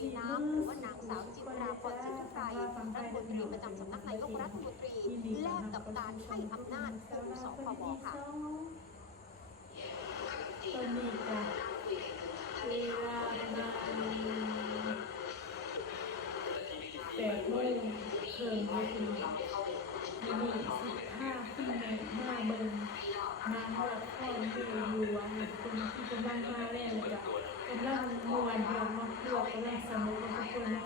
ตีน้ำหรือว่านางสาวจิราพรสิทธิไรรัฐมนตรีประจำสำนักนายกรัฐมนตรีแลกกับการให้อำนาจคุมสคบค่ะตอนนี้ก็เวลาประมาณแปดโมงครึ่งนาทีมีนี่สิบห้าขึ้นในห้าเบิงนางละครดูอยู่อันนี้คนที่กำลังมาแล้วจ้ะ กำลังมวนเดียวมตัวกำลังสนุกกันทุกคนนะ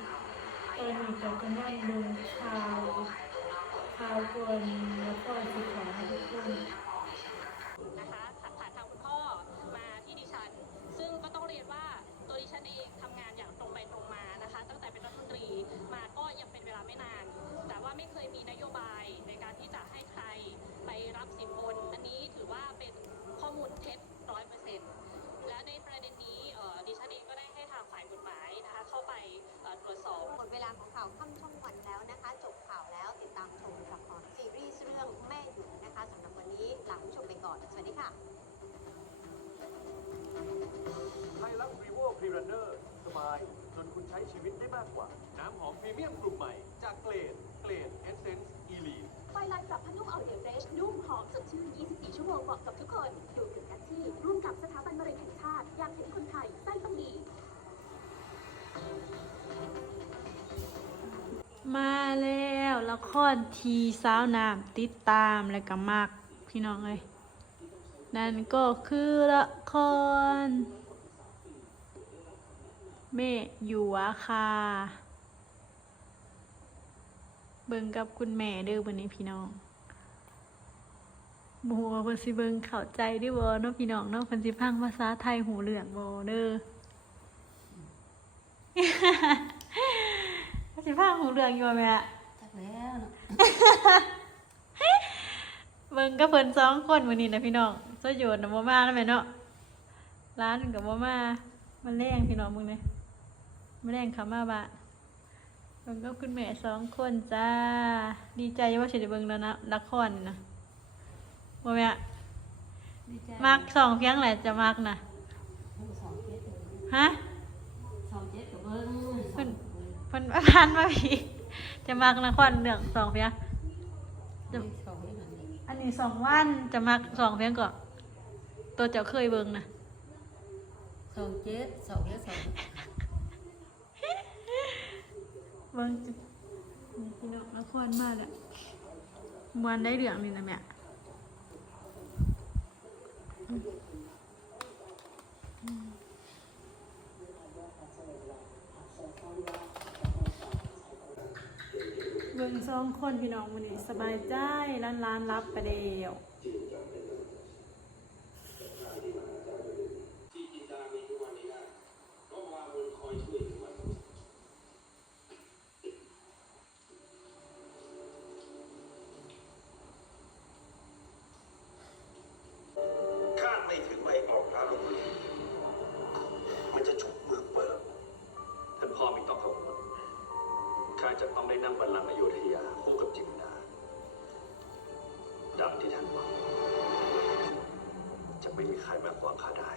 ตอนนี้เรากำลังเบิงข่าวข่าวกวนแล้วก็สิขอทุกคน 24 ชั่วโมงเหมาะกับทุกคนดูถึงนัทที่ร่วมกับสถาบันมะเร็งแห่งชาติ อยากเห็นคนไทยไส้ต้องดี มาแล้วละครทีสาวน้ำติดตามและก็มากพี่น้องเอ้ยนั่นก็คือละครเมอยู่อะค่ะเบิ่งกับคุณแม่เด้อวันนี้พี่น้อง บฮูว่าเพิ่นสิเบิ่งเข้าใจเด้อบ่เนาะพี่น้องเนาะเพิ่นสิพังภาษาไทยหูเรื่องบ่เด้อสิพังหูเรื่องอยู่บ่แม่จักแล้วเนาะเบิ่งกับเพิ่นสองคนมื้อนี้นะพี่น้องสยดน่ะบ่มาแล้วแม่เนาะร้านก็บ่มามันแรงพี่น้องมึงเนี่ยมันแรงเข้ามาบ้านเบิ่งกับคุณแม่สองคนจ้า ดีใจว่าสิได้เบิ่งแล้วนะละครนี่นะ บ่แม่ดีใจมักสองเพียงแหละจะมักนะสองเจ็ดฮะสองเจ็ดกับเบิ้งเพิ่นเพิ่นผ่านมาพี่จะมักละครเรื่องสองเพียงจะสองเจ็ดหันนี่อันนี้สองวันจะมักสองเพียงก่อนตัวเจ้าเคยเบิ่งนะสองเจ็ดสองเจ็ดสองเบิ่งจินี่พี่น้องละครมาแล้วมวนได้เรื่องนี่นะแม่อืมอืม เบิ่งสองคนพี่น้องวันนี้สบายใจร้านร้านรับไปเดียว ไม่มีใครมากกว่าข้าได้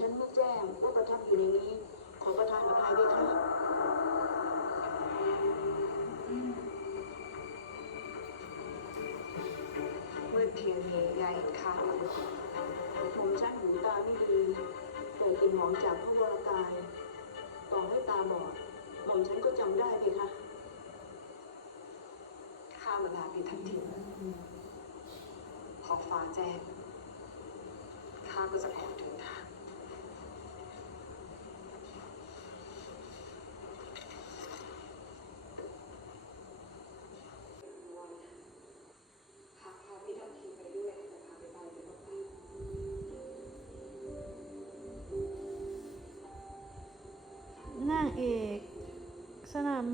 ฉันไม่แจ้งว่าประทับอยู่ในนี้ ขอประทานอภัยด้วยค่ะเมื่อเทียนเหยายค่ะผมฉันหูตาไม่ดี แต่กินหอมจากพระวรกาย ต่อให้ตาบอดหม่อมฉันก็จำได้เลยค่ะข้าเวลาไปทันทีขอฟ้าแจ้ง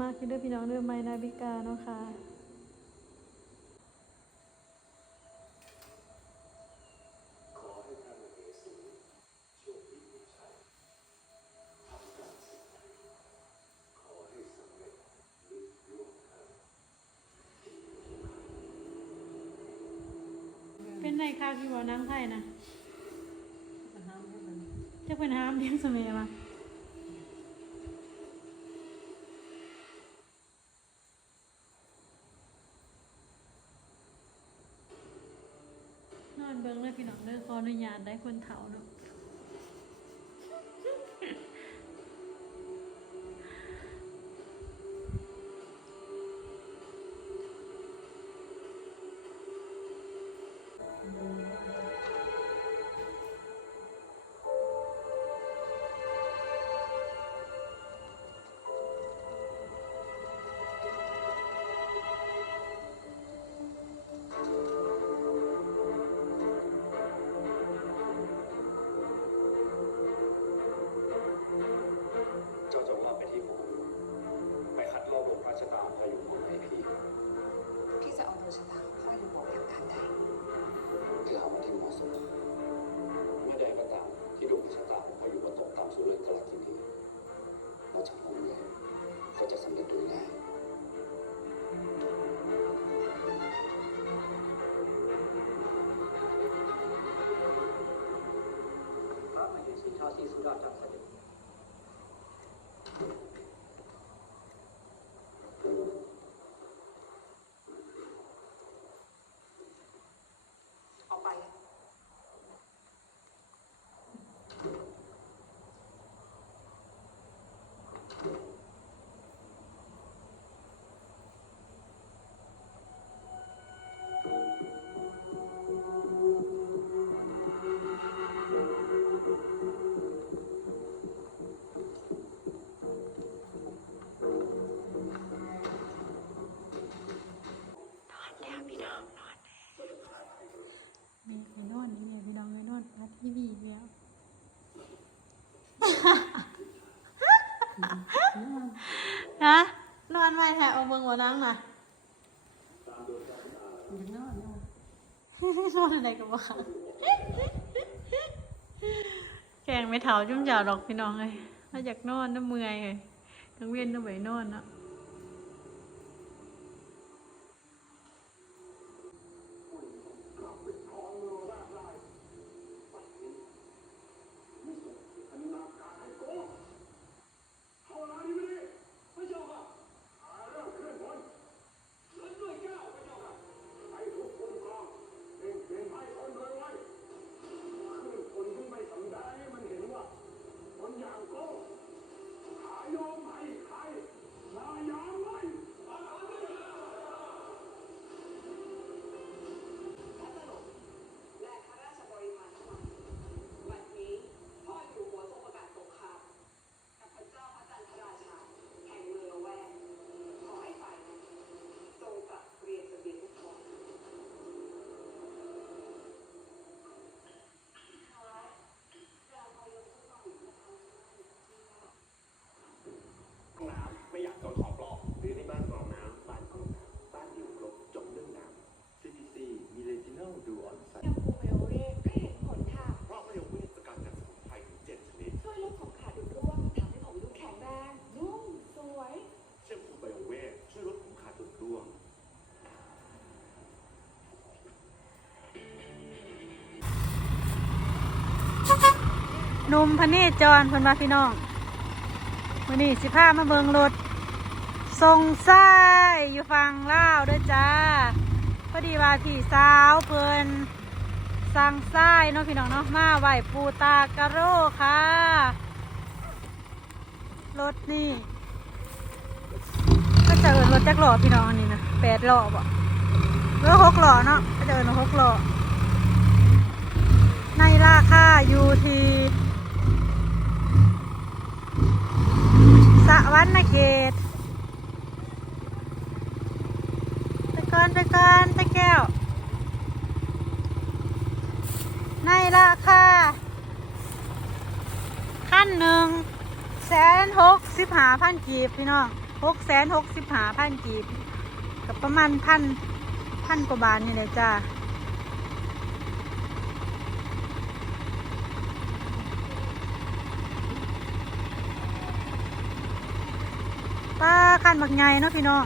มากที่เด้อพี่น้องเด้อไมนาบิกาเนาะค่ะเป็นไรข้าวที่บ่อนางไทยนะจะเป็นห้ามเลี้ยงสมัยมา เบิ้งเลยพี่น้องเด้อขออนุญาตได้คนเฒ่าเนาะ วันไม่แท้เอาเบิ่งว่านั่งน่ะมันจะนอนเนาะนอนอะไรกับว่าแกงไม่เท้าจุ่มจ่าดอกพี่น้องเลยถ้าอยากนอนน้ำเมื่อยเลยกลางเวียนต้องไปนอนเนาะ นุ่มพระเนจรเพิ่นว่าพี่น้องวันนี้สิพามาเบิงรถทรงไส้อยู่ฝั่งลาวด้วยจ้าพอดีว่าพี่สาวเพิ่นสั่งไส้เนาะพี่น้องเนาะมาไหวปูตากะโรค่ะรถนี่ก็จะเอินรถจักหล่อพี่น้องอันนี้นะแปดหล่อบ่รถหกหล่อเนาะก็จะเอินรถหกหล่อในราคาอยู่ที่สะวรรณเขตไปก่อนไปก่อนตะแก้ว ในราคาขั้นหนึ่งแสนหกสิบหาพันกีบพี่น้องหกแสนหกสิบหาพันกีบ กับประมาณพันพันกว่าบาทนี่เลยจ้า ป้าขั้นบักไงเนาะพี่น้อง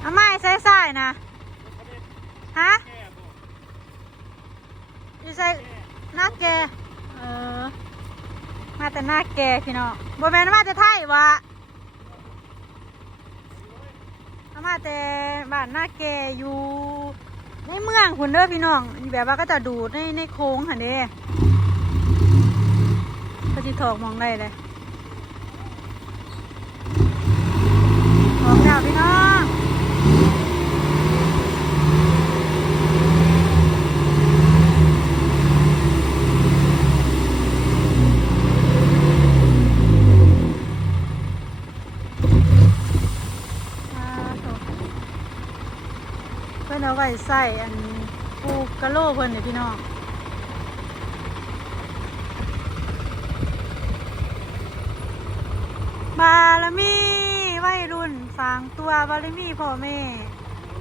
เอาไม้ใส่ใส่นะฮะอยู่ใส่หน้าแกเออมาแต่หน้าแกพี่น้องบ่แม่นมาแต่ไทยวะเอามาแต่บ้านหน้าแกอยู่ในเมืองคุณเด้อพี่น้องแบบว่าก็จะดูดในในโค้งหันเด้ก็จิถอกมองได้เลย ออกแล้วพี่น้องอ่าโถ่เพื่อนเอาไว้ใส่อันปูกระโลเพื่อนเนี่ยพี่น้องบารมี รุ่นฝางตัวบารมีพ่อแม่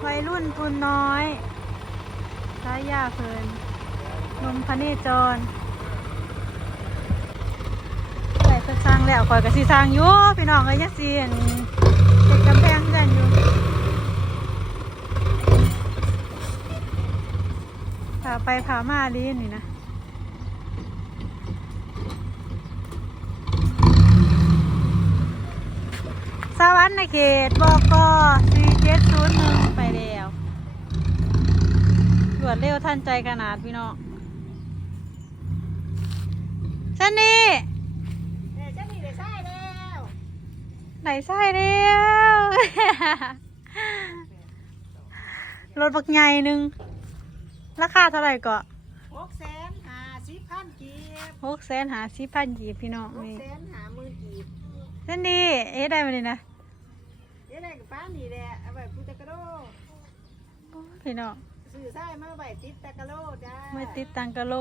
วัยรุ่นทุนน้อยสายยาเพลินนมพเนจรใส่เพิ่นสร้างแล้วคอยกับสีสร้างอยู่พี่น้องก็ยังสีอันเก็บกำแพงกันอยู่พาไปพามาลีนี่นะ สวรรค์ในเขตบก4701 ไปแล้วรวดเร็วทันใจขนาดพี่น้องชันนี่เดี๋ยวจะมีเดี๋ยวใช่แล้วไหนไส้เร็วรถบักใหญ่หนึ่งราคาเท่าไหร่ก็หกแสนห้าสิบพันกีบหกแสนหาสิพันกีบพี่น้องหกนี่แสนห้าหมื่นกีบชันนี่เอ๊ะได้มาเลยนะ เดี๋ยวได้กับป้านี่แหละเอาไว้พูตะกะโดพี่น้อง สื่อใช่มาไว้ติดตะกะโลจ้า ไม่ติดตังกะโล